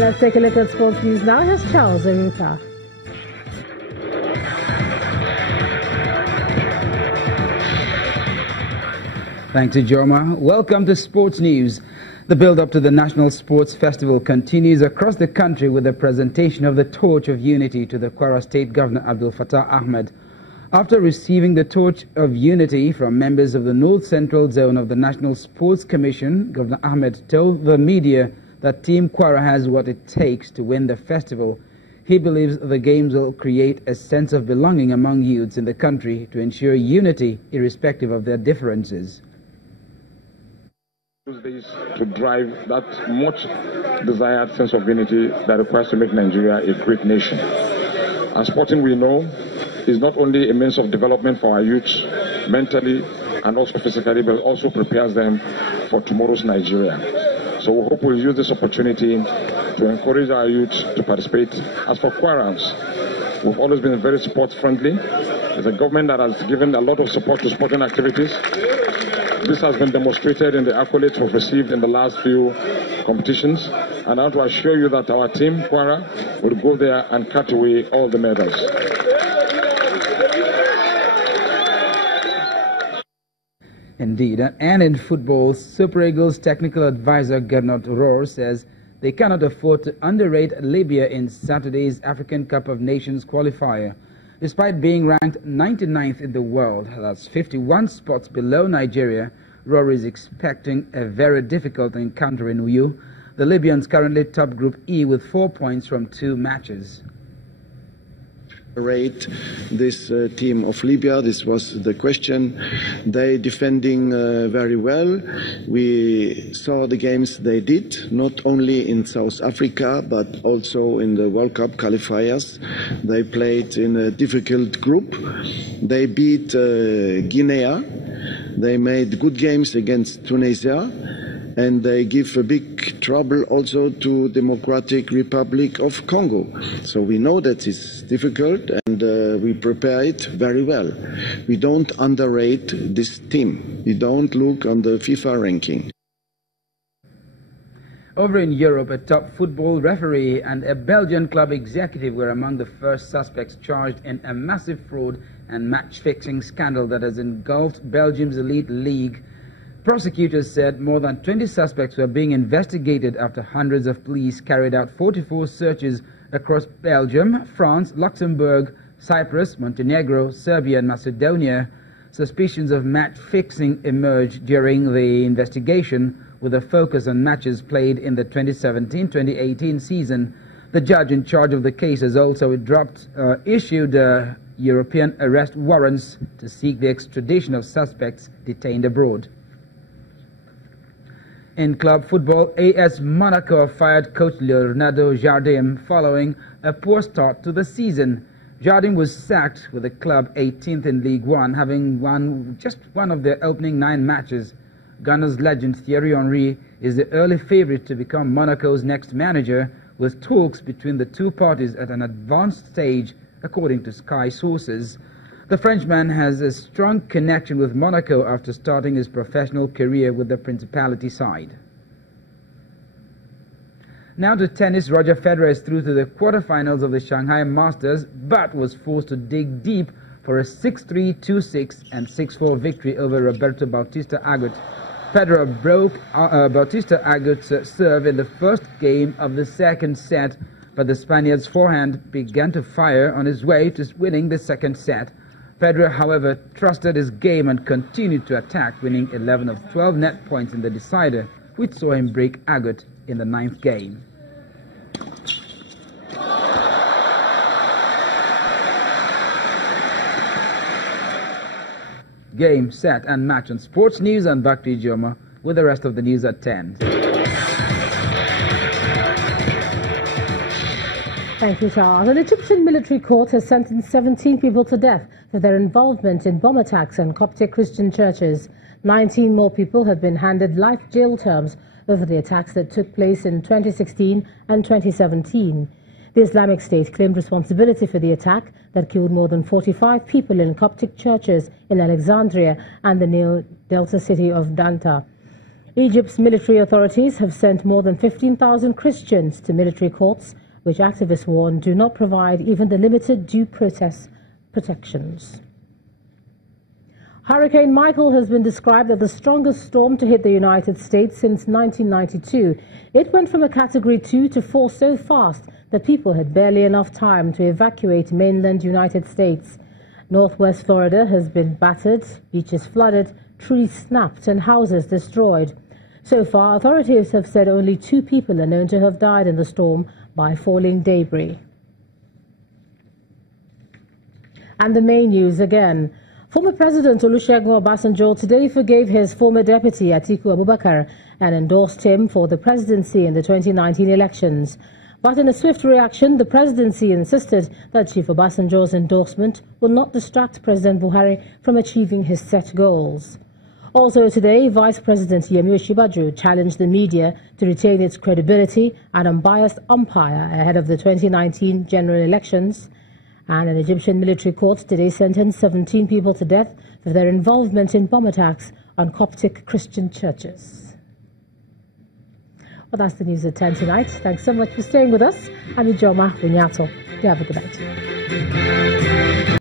Let's take a look at sports news now. Here's Charles Aruka. Thanks, Ijoma. Welcome to Sports News. The build-up to the National Sports Festival continues across the country with the presentation of the Torch of Unity to the Kwara State Governor Abdul Fattah Ahmed. After receiving the Torch of Unity from members of the North Central Zone of the National Sports Commission, Governor Ahmed told the media that Team Kwara has what it takes to win the festival. He believes the games will create a sense of belonging among youths in the country to ensure unity irrespective of their differences. Days to drive that much desired sense of unity that requires to make Nigeria a great nation. And sporting, we know, is not only a means of development for our youth mentally and also physically, but also prepares them for tomorrow's Nigeria. So we hope we'll use this opportunity to encourage our youth to participate. As for Kwarans, we've always been very sport friendly. It's a government that has given a lot of support to sporting activities. This has been demonstrated in the accolades we've received in the last few competitions. And I want to assure you that our team, Kwara, will go there and cut away all the medals. Indeed, and in football, Super Eagles technical advisor Gernot Rohr says they cannot afford to underrate Libya in Saturday's African Cup of Nations qualifier. Despite being ranked 99th in the world, that's 51 spots below Nigeria, Rohr is expecting a very difficult encounter in Uyo. The Libyans currently top Group E with 4 points from 2 matches. Rate this team of Libya, this was the question. They defending very well. We saw the games they did, not only in South Africa, but also in the World Cup qualifiers. They played in a difficult group. They beat Guinea. They made good games against Tunisia. And they give a big trouble also to Democratic Republic of Congo. So we know that it's difficult and we prepare it very well. We don't underrate this team. We don't look on the FIFA ranking. Over in Europe, a top football referee and a Belgian club executive were among the first suspects charged in a massive fraud and match-fixing scandal that has engulfed Belgium's elite league. Prosecutors said more than 20 suspects were being investigated after hundreds of police carried out 44 searches across Belgium, France, Luxembourg, Cyprus, Montenegro, Serbia and Macedonia. Suspicions of match fixing emerged during the investigation, with a focus on matches played in the 2017-2018 season. The judge in charge of the case has also issued European arrest warrants to seek the extradition of suspects detained abroad. In club football, AS Monaco fired coach Leonardo Jardim following a poor start to the season. Jardim was sacked with the club 18th in League One, having won just one of their opening 9 matches. Gunners legend Thierry Henry is the early favourite to become Monaco's next manager, with talks between the two parties at an advanced stage, according to Sky sources. The Frenchman has a strong connection with Monaco after starting his professional career with the Principality side. Now to tennis. Roger Federer is through to the quarterfinals of the Shanghai Masters, but was forced to dig deep for a 6-3, 2-6 and 6-4 victory over Roberto Bautista Agut. Federer broke Bautista Agut's serve in the first game of the second set, but the Spaniard's forehand began to fire on his way to winning the second set. Federer, however, trusted his game and continued to attack, winning 11 of 12 net points in the decider, which saw him break Agut in the 9th game. Game, set and match on Sports News, and back to Ijoma with the rest of the news at 10. Thank you, Charles. An Egyptian military court has sentenced 17 people to death for their involvement in bomb attacks on Coptic Christian churches. 19 more people have been handed life jail terms over the attacks that took place in 2016 and 2017. The Islamic State claimed responsibility for the attack that killed more than 45 people in Coptic churches in Alexandria and the Nile Delta city of Danta. Egypt's military authorities have sent more than 15,000 Christians to military courts, which activists warn do not provide even the limited due process protections. Hurricane Michael has been described as the strongest storm to hit the United States since 1992. It went from a Category 2 to 4 so fast that people had barely enough time to evacuate mainland United States. Northwest Florida has been battered, beaches flooded, trees snapped and houses destroyed. So far, authorities have said only 2 people are known to have died in the storm by falling debris. And the main news again. Former President Olusegun Obasanjo today forgave his former deputy Atiku Abubakar and endorsed him for the presidency in the 2019 elections. But in a swift reaction, the presidency insisted that Chief Obasanjo's endorsement will not distract President Buhari from achieving his set goals. Also today, Vice President Yemi Osinbajo challenged the media to retain its credibility and unbiased umpire ahead of the 2019 general elections. And an Egyptian military court today sentenced 17 people to death for their involvement in bomb attacks on Coptic Christian churches. Well, that's the news at 10 tonight. Thanks so much for staying with us. I'm Ijoma Bunyato. You have a good night.